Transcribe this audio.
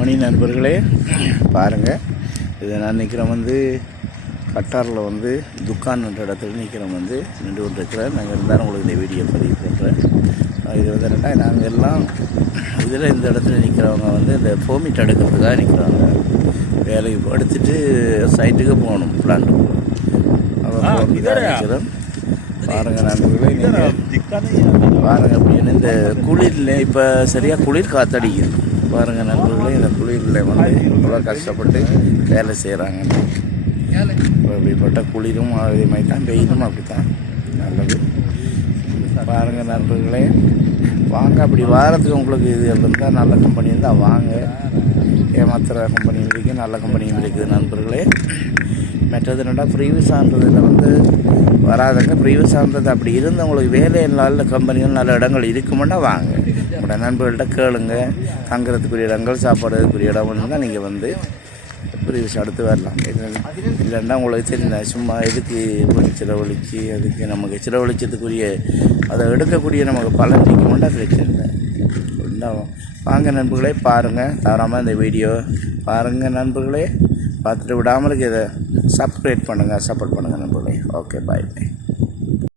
மணி நண்பர்களே பாருங்கள், இதை நான் நிற்கிறேன் வந்து கட்டாரில் வந்து துக்கான்ன்ற இடத்துல நிற்கிறோம் வந்து நின்று கொண்டிருக்கிறேன். நாங்கள் இருந்தாலும் உங்களுக்கு இந்த வீடியோ பதிவு பண்ணுறேன். இது வந்து என்னென்னா, நாங்கள் எல்லாம் இதில் இந்த இடத்துல நிற்கிறவங்க வந்து இந்த பெர்மிட் எடுக்கிறதுக்காக நிற்கிறாங்க. வேலைக்கு எடுத்துட்டு சைட்டுக்கு போகணும், பிளான்ட்டுக்கு நிற்கிறோம். பாருங்கள் நண்பர்களே, நீங்கள் பாருங்கள் அப்படின்னு இந்த குளிரில் இப்போ சரியாக குளிர் காற்றடிக்குது. பாருங்கள் நண்பர்களே, இந்த குளிரில் வந்து இவ்வளோ கஷ்டப்பட்டு வேலை செய்கிறாங்க. இப்போ இப்படிப்பட்ட குளிரும் அதே மாதிரி தான், வெயிலும் அப்படி தான் நல்லது. பாருங்கள் நண்பர்களே, வாங்க. அப்படி வாரத்துக்கு உங்களுக்கு இது இருந்தால் நல்ல கம்பெனி இருந்தால் வாங்க. ஏமாத்துகிற கம்பெனியும் இருக்குது, நல்ல கம்பெனியும் இருக்குது நண்பர்களே. மற்றது என்னடா ப்ரீவியஸான்றதில் வந்து வராதுங்க. ப்ரீவியஸான்றது அப்படி இருந்து உங்களுக்கு வேலை நல்ல கம்பெனிகள் நல்ல இடங்கள் இருக்குமென்னா வாங்க. உங்களோட நண்பர்கள்ட்ட கேளுங்க. தங்குறதுக்குரிய இடங்கள், சாப்பாடுக்குரிய இடம் தான் நீங்கள் வந்து ப்ரீவியஸ் அடுத்து வரலாம். இல்லைன்னா உங்களுக்கு தெரியுங்க, சும்மா எதுக்கு செலவழிச்சு அதுக்கு நமக்கு செலவழிச்சதுக்குரிய அதை எடுக்கக்கூடிய நமக்கு பலன் நிற்குமெண்டா பிரச்சனை இல்லை. வாங்க நண்பர்களே, பாருங்கள். தவறாமல் இந்த வீடியோ பாருங்கள் நண்பர்களே. பார்த்துட்டு விடாமலுக்கு இதை சப்ஸ்கிரைப் பண்ணுங்கள், சப்போர்ட் பண்ணுங்கள் நண்பர்களே. ஓகே, பாய்.